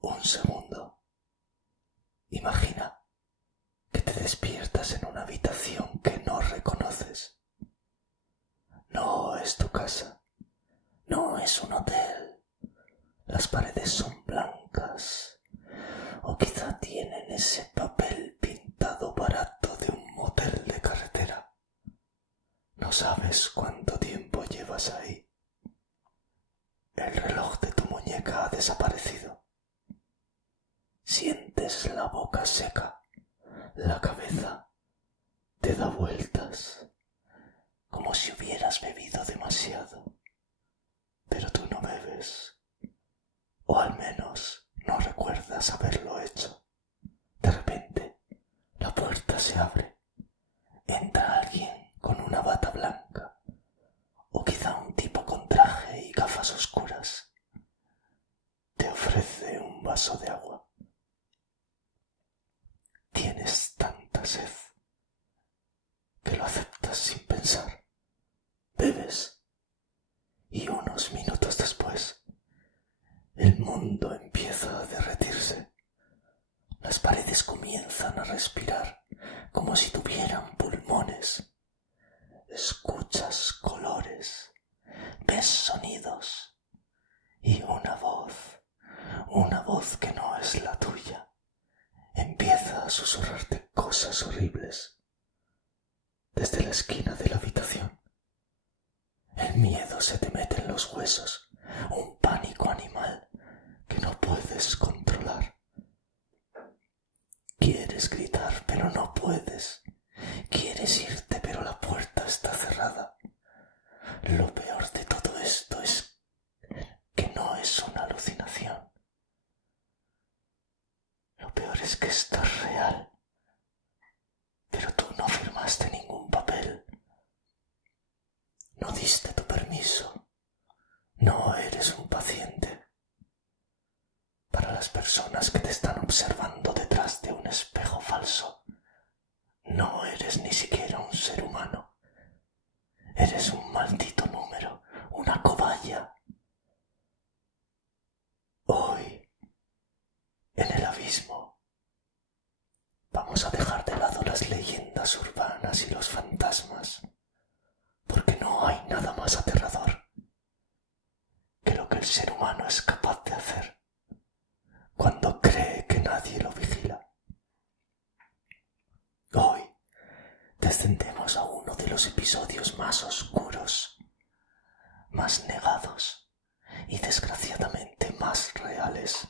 Un segundo. Imagina que te despiertas en una habitación que no reconoces. No es tu casa. No es un hotel. Las paredes son blancas. O quizá tienen ese papel pintado barato de un motel de carretera. No sabes cuánto tiempo llevas ahí. El reloj de tu muñeca ha desaparecido. Sientes la boca seca, la cabeza te da vueltas, como si hubieras bebido demasiado. Pero tú no bebes, o al menos no recuerdas haberlo hecho. De repente, la puerta se abre. Entra alguien con una bata blanca, o quizá un tipo con traje y gafas oscuras. Te ofrece un vaso de agua. Tienes tanta sed que lo aceptas sin pensar. Bebes y unos minutos después el mundo empieza a derretirse. Las paredes comienzan a respirar como si tuvieran pulmones. Escuchas colores, ves sonidos y una voz que no es la tuya, empieza a susurrarte cosas horribles desde la esquina de la habitación. El miedo se te mete en los huesos, un pánico animal que no puedes controlar. Quieres gritar, pero no puedes. Quieres irte, pero la puerta está cerrada. Lo peor de todo esto es que no es una alucinación. Lo peor es que esto es real. Pero tú no firmaste ningún papel. No diste tu permiso. No eres un paciente. Para las personas que te están observando detrás de un espejo falso, no eres ni siquiera un ser humano. Eres un maldito número, una cobaya. Hoy, en el abismo, vamos a dejar de lado las leyendas urbanas y los fantasmas, porque no hay nada más aterrador que lo que el ser humano es capaz de hacer cuando cree que nadie lo vigila. Hoy descendemos a uno de los episodios más oscuros, más negados y desgraciadamente más reales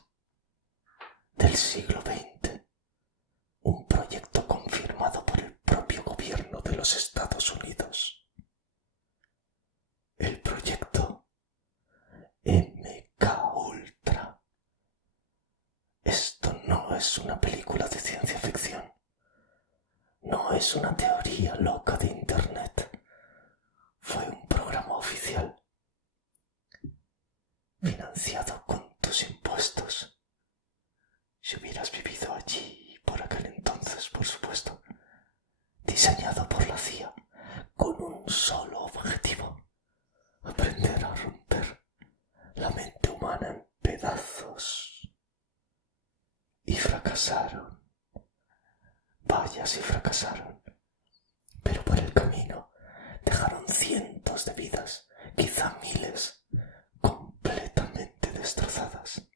del siglo XX, un proyecto confirmado por el propio gobierno de los Estados Unidos. El proyecto MKUltra. Esto no es una película de ciencia ficción. No es una teoría loca de internet. Fue un programa oficial, financiado con tus impuestos. Si hubieras vivido allí por aquel entonces, por supuesto. Diseñado por la CIA con un solo objetivo: aprender a romper la mente humana en pedazos. Y fracasaron. Vaya si fracasaron. Pero por el camino dejaron cientos de vidas, quizá miles, completamente destrozadas.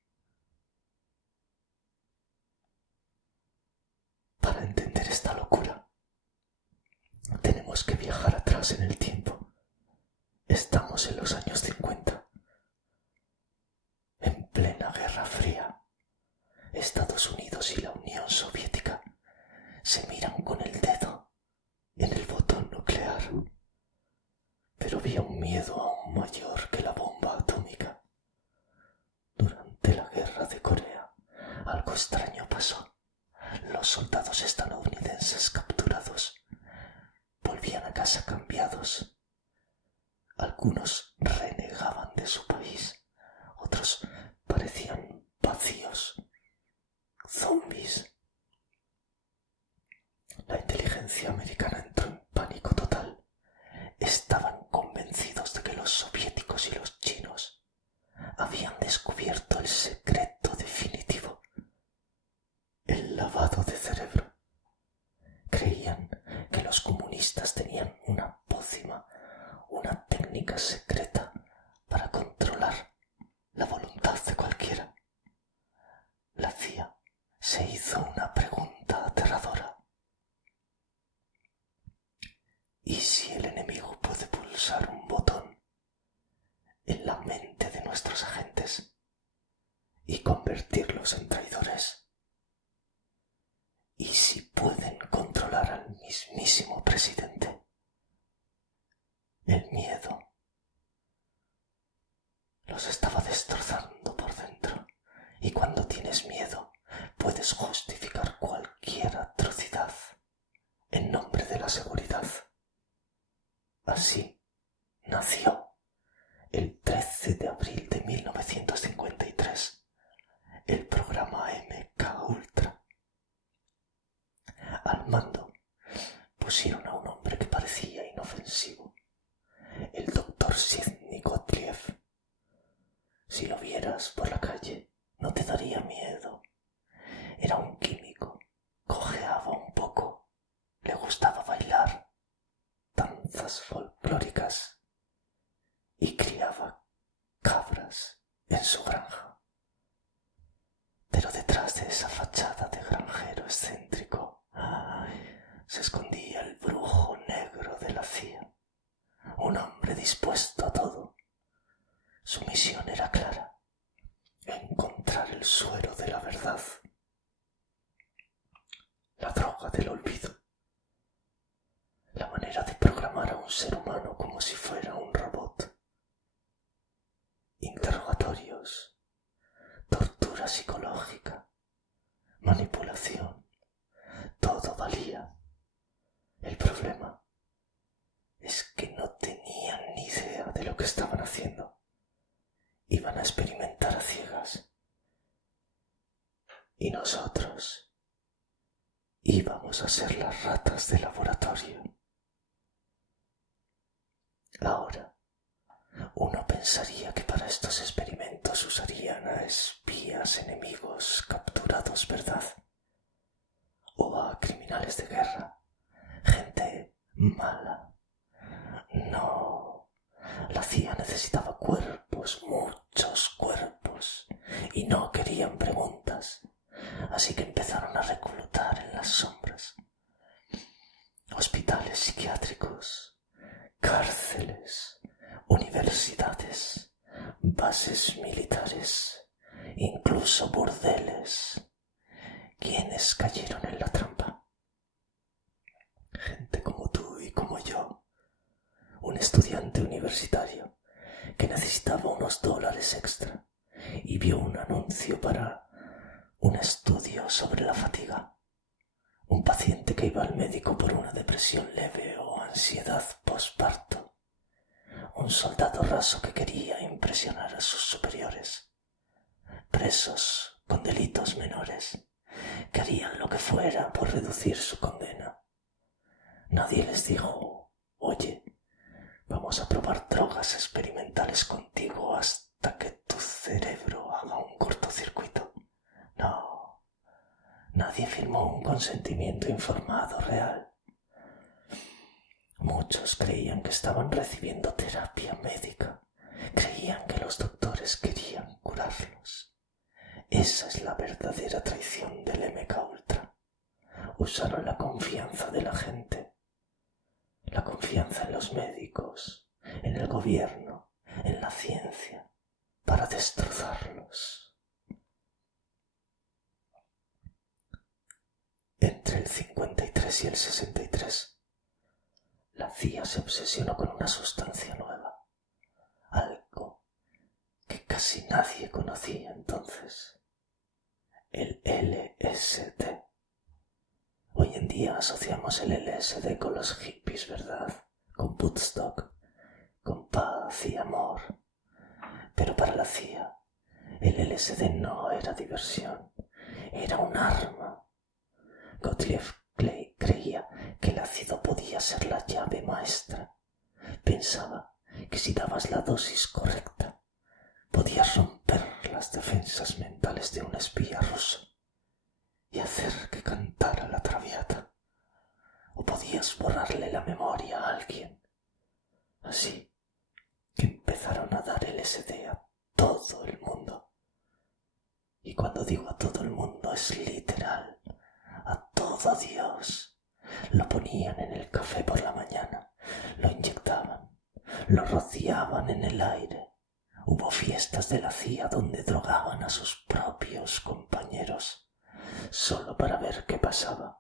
Para entender esta locura, tenemos que viajar atrás en el tiempo. Estamos en los años 50, en plena Guerra Fría. Estados Unidos y la Unión Soviética se miran con el dedo en el botón nuclear. Pero había un miedo aún mayor que la bomba atómica. Durante la Guerra de Corea, algo extraño pasó. Los soldados estadounidenses capturados volvían a casa cambiados. Algunos renegaban de su país, otros parecían vacíos, zombies. La inteligencia americana entró en pánico total. Estaban convencidos de que los soviéticos y los chinos habían descubierto el secreto definitivo los comunistas tenían una pócima, una técnica secreta para controlar la voluntad de cualquiera. La CIA se hizo una pregunta aterradora. ¿Y si el enemigo puede pulsar un botón en la mente de nuestros agentes y convertirlos en traidores? ¿Y si pueden controlar al mismísimo presidente? El miedo los estaba destrozando por dentro, y cuando tienes miedo puedes justificar cualquier atrocidad en nombre de la seguridad. Así nació el 13 de abril de 1953 el programa MK Ultra. Al mando pusieron a un hombre que parecía inofensivo, el doctor Sidney Gottlieb. Si lo vieras por la calle no te daría miedo. Era un químico, cojeaba un poco, le gustaba bailar danzas folclóricas y criaba cabras en su granja. Pero detrás de esa fachada de granjero excéntrico se escondía el brujo negro de la CIA, un hombre dispuesto a todo. Su misión era clara: encontrar el suero de la verdad, la droga del olvido, la manera de programar a un ser humano como si fuera un robot. Interrogatorios, tortura psicológica, manipulación, todo valía. El problema es que no tenían ni idea de lo que estaban haciendo. Iban a experimentar a ciegas. Y nosotros íbamos a ser las ratas de laboratorio. Ahora, uno pensaría que para estos experimentos usarían a espías enemigos capturados, ¿verdad? O a criminales de guerra, gente mala. No, la CIA necesitaba cuerpos, muchos cuerpos, y no querían preguntas, así que empezaron a reclutar en las sombras. Hospitales psiquiátricos, cárceles, universidades, bases militares, incluso burdeles. ¿Quiénes cayeron en la trampa? Gente como tú y como yo, un estudiante universitario que necesitaba unos dólares extra y vio un anuncio para un estudio sobre la fatiga. Un paciente que iba al médico por una depresión leve o ansiedad postparto. Un soldado raso que quería impresionar a sus superiores. Presos con delitos menores que harían lo que fuera por reducir su condena. Nadie les dijo: oye, vamos a probar drogas experimentales contigo hasta que tu cerebro haga un cortocircuito. No, nadie firmó un consentimiento informado real. Muchos creían que estaban recibiendo terapia médica. Creían que los doctores querían curarlos. Esa es la verdadera traición del MK Ultra. Usaron la confianza de la gente, la confianza en los médicos, en el gobierno, en la ciencia, para destrozarlos. Entre el 53 y el 63, la CIA se obsesionó con una sustancia nueva, algo que casi nadie conocía entonces: el LSD. Hoy en día asociamos el LSD con los hippies, ¿verdad? Con Woodstock, con paz y amor. Pero para la CIA, el LSD no era diversión, era un arma. Gottlieb creía que el ácido podía ser la llave maestra. Pensaba que si dabas la dosis correcta, podías romper las defensas mentales de un espía ruso y hacer que cantara la Traviata, o podías borrarle la memoria a alguien. Así que empezaron a dar LSD a todo el mundo. Y cuando digo a todo el mundo es literal, a todo Dios. Lo ponían en el café por la mañana, lo inyectaban, lo rociaban en el aire. Hubo fiestas de la CIA donde drogaban a sus propios compañeros, solo para ver qué pasaba.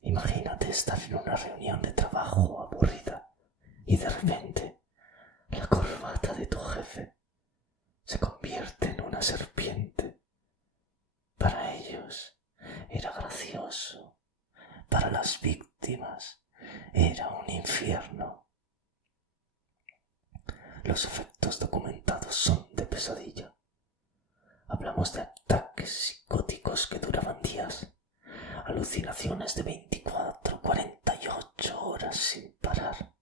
Imagínate estar en una reunión de trabajo aburrida y de repente la corbata de tu jefe se convierte en una serpiente. Para ellos era gracioso, para las víctimas era un infierno. Los efectos documentados son de pesadilla. Hablamos de ataques psicóticos que duraban días, alucinaciones de 24, 48 horas sin parar,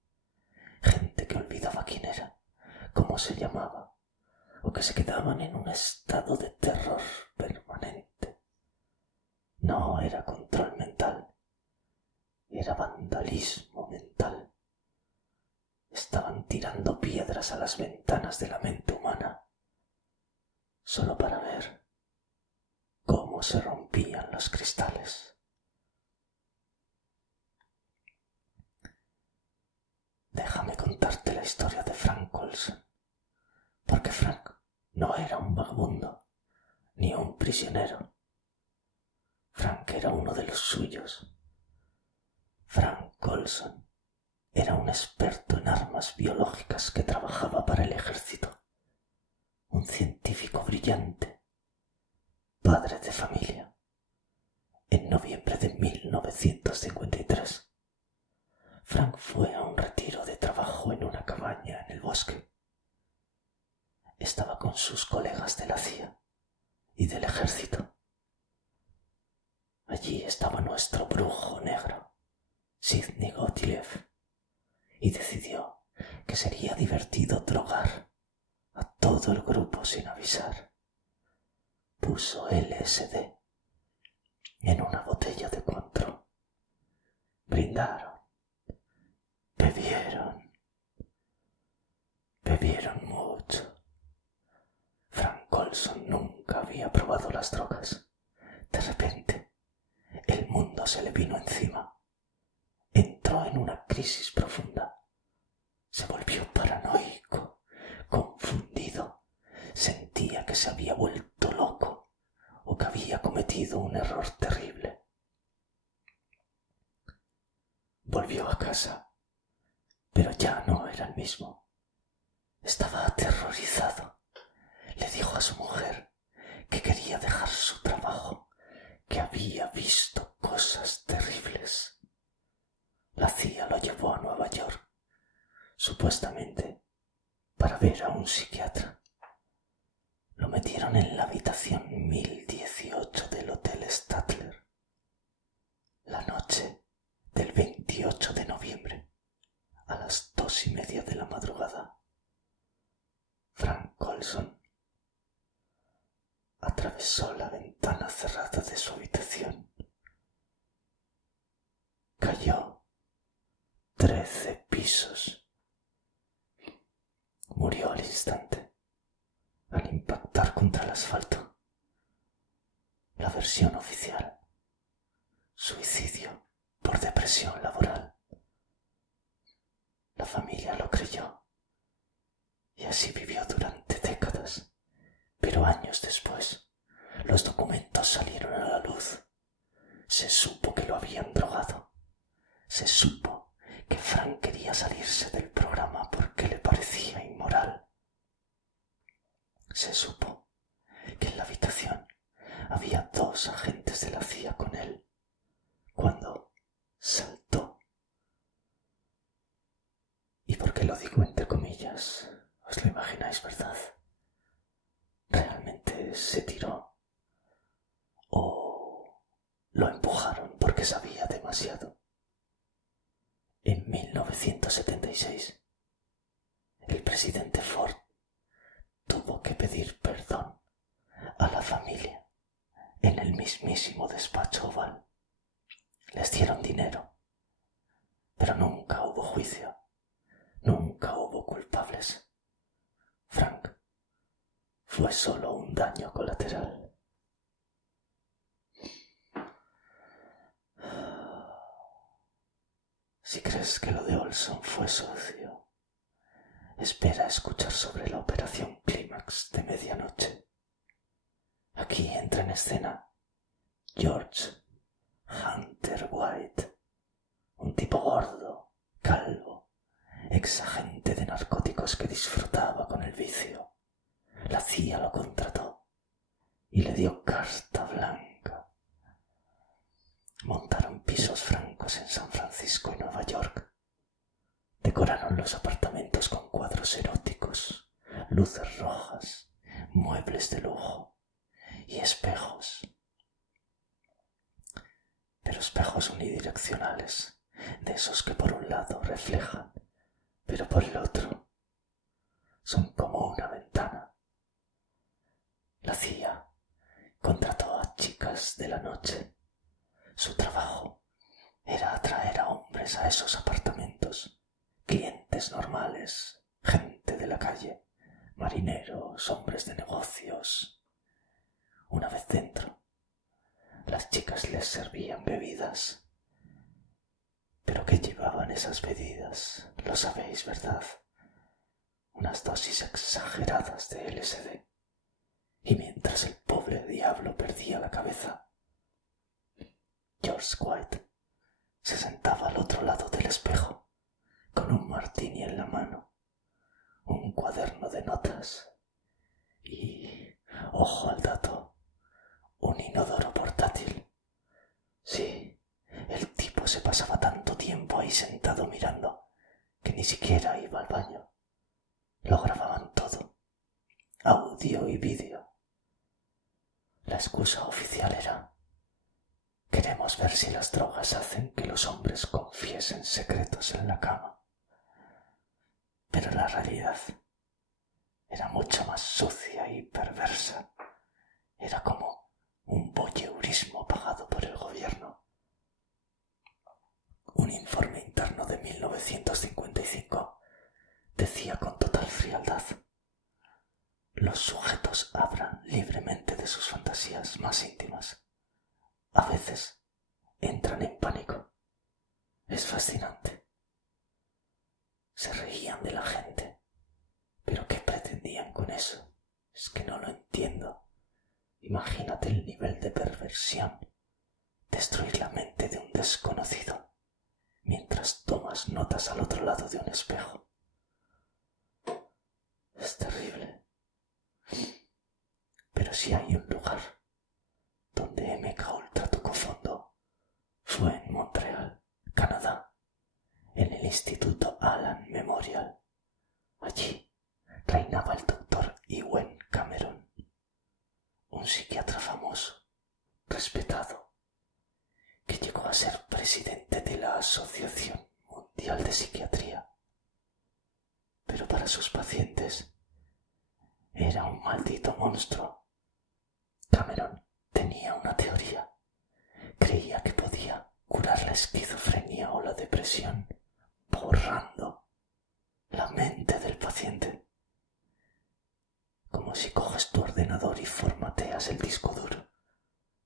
gente que olvidaba quién era, cómo se llamaba, o que se quedaban en un estado de terror permanente. No era control mental, era vandalismo mental. Estaban tirando piedras a las ventanas de la mente humana, solo para ver cómo se rompían los cristales. Déjame contarte la historia de Frank Olson, porque Frank no era un vagabundo, ni un prisionero. Frank era uno de los suyos. Frank Olson era un experto en armas biológicas que trabajaba para el ejército, un científico brillante, padre de familia. En noviembre de 1953, Frank fue a un retiro de trabajo en una cabaña en el bosque. Estaba con sus colegas de la CIA y del ejército. Allí estaba nuestro brujo negro, Sidney Gottlieb, y decidió que sería divertido drogar a todo el grupo sin avisar. Puso LSD en una botella de Cointreau. Brindaron, bebieron mucho. Frank Olson nunca había probado las drogas. De repente, el mundo se le vino encima. Entró en una crisis profunda. Se volvió paranoico, confundido. Sentía que se había vuelto loco o que había cometido un error terrible. Volvió a casa, pero ya no era el mismo. Estaba aterrorizado. Le dijo a su mujer que quería dejar su trabajo, que había visto cosas terribles. La CIA lo llevó a Nueva York, supuestamente para ver a un psiquiatra. Lo metieron en la habitación 1018 del Hotel Statler. La noche del 28 de noviembre, a las 2:30 de la madrugada, Frank Olson atravesó la ventana cerrada de su habitación. Cayó 13 pisos. Murió al instante, al impactar contra el asfalto. La versión oficial: suicidio por depresión laboral. La familia lo creyó y así vivió durante décadas. Pero años después, los documentos salieron a la luz. Se supo que lo habían drogado. Se supo que Frank quería salirse del programa porque le parecía inmoral. Se supo que en la habitación había 2 agentes de la CIA con él. Cuando saltó. ¿Y por qué lo digo entre comillas? Os lo imagináis, ¿verdad? ¿Realmente se tiró? ¿O lo empujaron porque sabía demasiado? En 1976, el presidente Ford tuvo que pedir perdón a la familia en el mismísimo despacho Oval. Les dieron dinero pero nunca hubo juicio, nunca hubo culpables. Frank fue solo un daño colateral. Si crees que lo de Olson fue sucio, espera a escuchar sobre la operación Clímax de medianoche. Aquí entra en escena George Hunter White, un tipo gordo, calvo, ex agente de narcóticos que disfrutaba con el vicio. La CIA lo contrató y le dio carta blanca. Montaron pisos francos en San Francisco y Nueva York. Decoraron los apartamentos con cuadros eróticos, luces rojas, muebles de lujo y espejos. Pero espejos unidireccionales, de esos que por un lado reflejan, pero por el otro son como una ventana. La CIA contrató a chicas de la noche. Su trabajo era atraer a hombres a esos apartamentos, clientes normales, gente de la calle, marineros, hombres de negocios. Una vez dentro, las chicas les servían bebidas. ¿Pero qué llevaban esas bebidas? Lo sabéis, ¿verdad? Unas dosis exageradas de LSD. Y mientras el pobre diablo perdía la cabeza, George White se sentaba al otro lado del espejo, con un martini en la mano, un cuaderno de notas y, ojo al dato, un inodoro portátil. Sí, el tipo se pasaba tanto tiempo ahí sentado mirando que ni siquiera iba al baño. Lo grababan todo, audio y vídeo. La excusa oficial era: queremos ver si las drogas hacen que los hombres confiesen secretos en la cama. Pero la realidad era mucho más sucia y perversa. Era como un voyeurismo pagado por el gobierno. Un informe interno de 1955 decía con total frialdad: los sujetos hablan libremente de sus fantasías más íntimas. A veces entran en pánico. Es fascinante. Se reían de la gente. ¿Pero qué pretendían con eso? Es que no lo entiendo. Imagínate el nivel de perversión. Destruir la mente de un desconocido mientras tomas notas al otro lado de un espejo. Es terrible. Pero si hay un lugar donde MK Ultra tocó fondo, fue en Montreal, Canadá, en el Instituto Allen Memorial. Allí reinaba el doctor Ewen Cameron, un psiquiatra famoso, respetado, que llegó a ser presidente de la Asociación Mundial de Psiquiatría. Pero para sus pacientes era un maldito monstruo. Cameron tenía una teoría. Creía que podía curar la esquizofrenia o la depresión borrando la mente del paciente. Como si coges tu ordenador y formateas el disco duro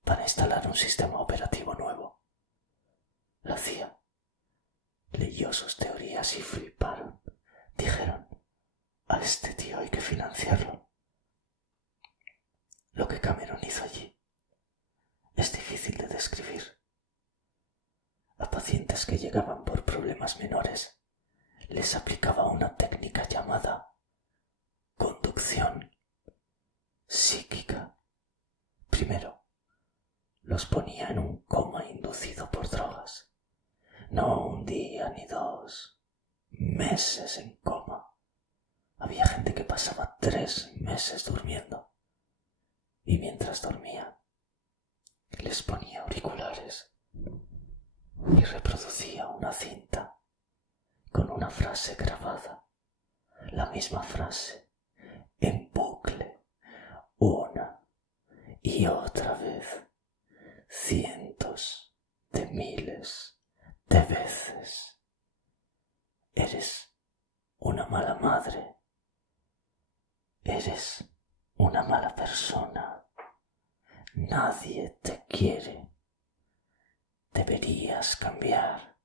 para instalar un sistema operativo nuevo. La CIA leyó sus teorías y fliparon. Dijeron: a este tío hay que financiarlo. Lo que Cameron hizo allí es difícil de describir. A pacientes que llegaban por problemas menores les aplicaba una técnica llamada conducción psíquica. Primero, los ponía en un coma inducido por drogas. No un día ni dos, meses en coma. Había gente que pasaba 3 meses durmiendo. Y mientras dormía, les ponía auriculares y reproducía una cinta con una frase grabada, la misma frase, en bucle, una y otra vez, cientos de miles de veces. mala madre. Eres una mala persona. Nadie te quiere. Deberías cambiar.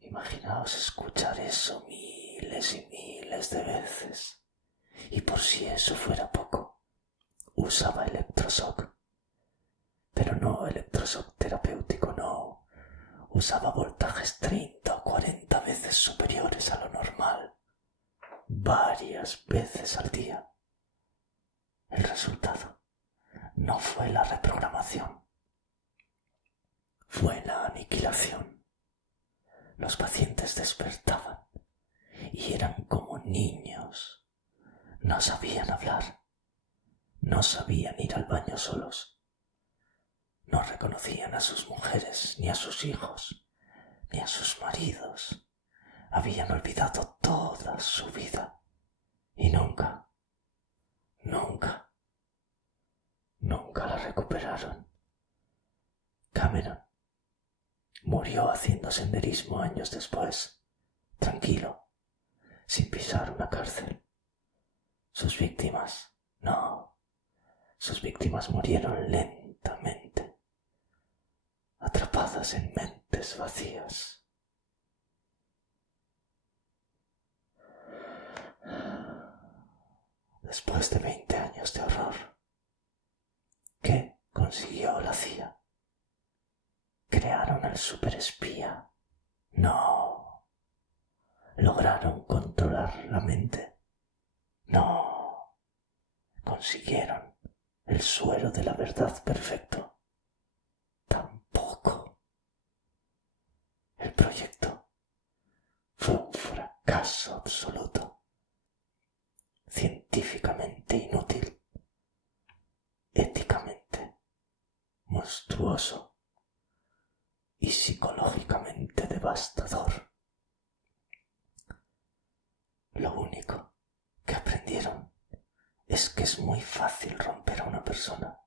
Imaginaos escuchar eso miles y miles de veces. Y por si eso fuera poco, usaba electroshock. Pero no electroshock terapéutico, no. Usaba voltajes 30 o 40 veces superiores a lo normal. Varias veces al día. El resultado no fue la reprogramación. Fue la aniquilación. Los pacientes despertaban y eran como niños. No sabían hablar. No sabían ir al baño solos. No reconocían a sus mujeres, ni a sus hijos, ni a sus maridos. Habían olvidado toda su vida y nunca la recuperaron. Cameron murió haciendo senderismo años después, tranquilo, sin pisar una cárcel. Sus víctimas murieron lentamente, atrapadas en mentes vacías. Después de 20 años de horror, ¿qué consiguió la CIA? ¿Crearon al superespía? No. ¿Lograron controlar la mente? No. ¿Consiguieron el suero de la verdad perfecto? Tampoco. El proyecto fue un fracaso absoluto, científicamente inútil, éticamente monstruoso y psicológicamente devastador. Lo único que aprendieron es que es muy fácil romper a una persona,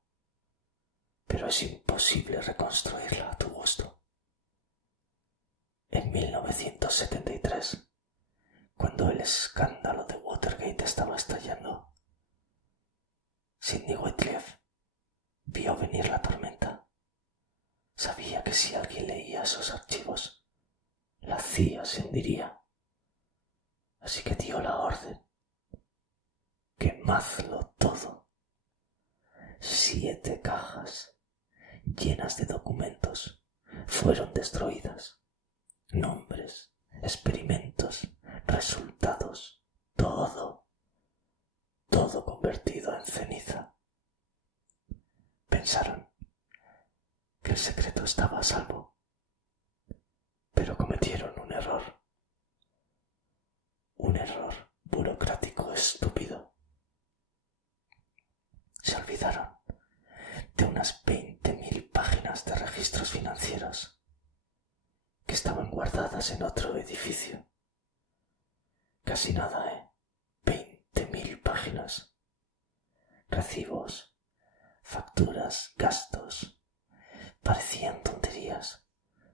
pero es imposible reconstruirla a tu gusto. En 1973, cuando el escándalo de Watergate estaba estallando, Sidney Whitfield vio venir la tormenta. Sabía que si alguien leía esos archivos, la CIA se hundiría. Así que dio la orden. Quemadlo todo. 7 cajas llenas de documentos fueron destruidas. Nombres, experimentos, resultados, todo convertido en ceniza. Pensaron que el secreto estaba a salvo, pero cometieron un error burocrático estúpido. Se olvidaron de unas 20.000 páginas de registros financieros que estaban guardadas en otro edificio. Casi nada, 20.000 páginas. Recibos, facturas, gastos. Parecían tonterías,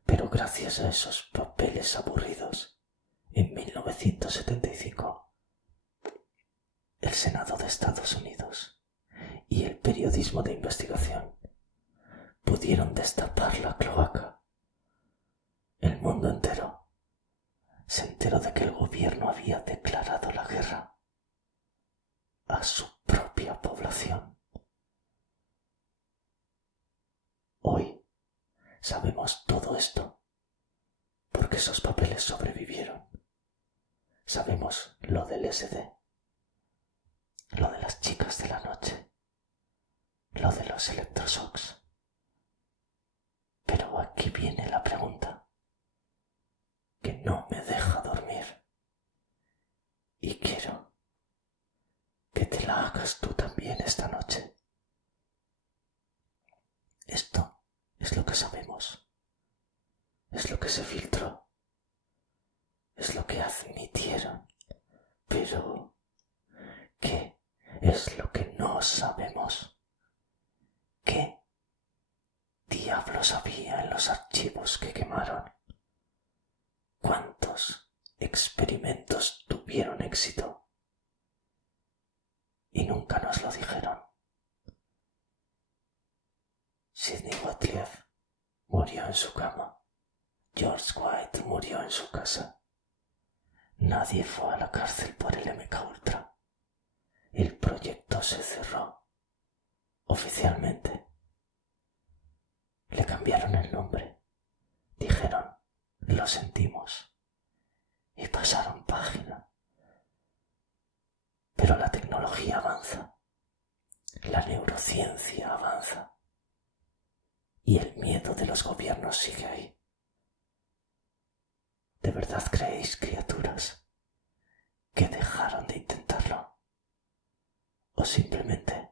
pero gracias a esos papeles aburridos, en 1975, el Senado de Estados Unidos y el periodismo de investigación pudieron destapar la cloaca. El mundo entero se enteró de que el gobierno había declarado la guerra a su propia población. Hoy sabemos todo esto porque esos papeles sobrevivieron. Sabemos lo del SD, lo de las chicas de la noche, lo de los electroshocks. Pero aquí viene la pregunta que no me deja dormir y quiero que te la hagas tú también esta noche. Esto es lo que sabemos, es lo que se filtró, es lo que admitieron, pero ¿qué es lo que no sabemos? ¿Qué diablos había en los archivos que quemaron? ¿Cuántos experimentos tuvieron éxito y nunca nos lo dijeron. Sidney Gottlieb murió en su cama. George White murió en su casa. Nadie fue a la cárcel por el MK Ultra. El proyecto se cerró. Oficialmente. Le cambiaron el nombre. Dijeron, lo sentimos. Y pasaron página. Pero la tecnología avanza. La neurociencia avanza. Y el miedo de los gobiernos sigue ahí. ¿De verdad creéis, criaturas, que dejaron de intentarlo? ¿O simplemente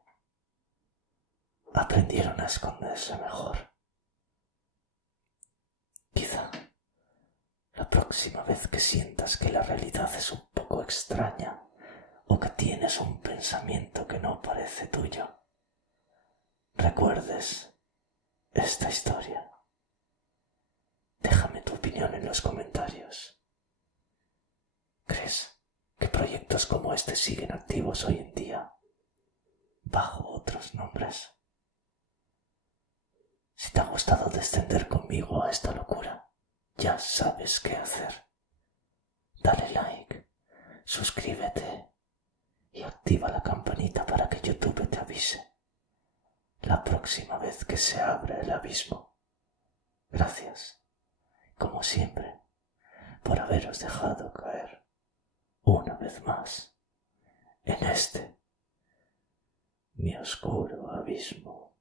aprendieron a esconderse mejor? Quizá la próxima vez que sientas que la realidad es un poco extraña o que tienes un pensamiento que no parece tuyo, recuerdes esta historia. Déjame tu opinión en los comentarios. ¿Crees que proyectos como este siguen activos hoy en día bajo otros nombres? Si te ha gustado descender conmigo a esta locura, ya sabes qué hacer. Dale like, suscríbete y activa la campanita para que YouTube te avise la próxima vez que se abra el abismo. Gracias, como siempre, por haberos dejado caer una vez más en este mi oscuro abismo.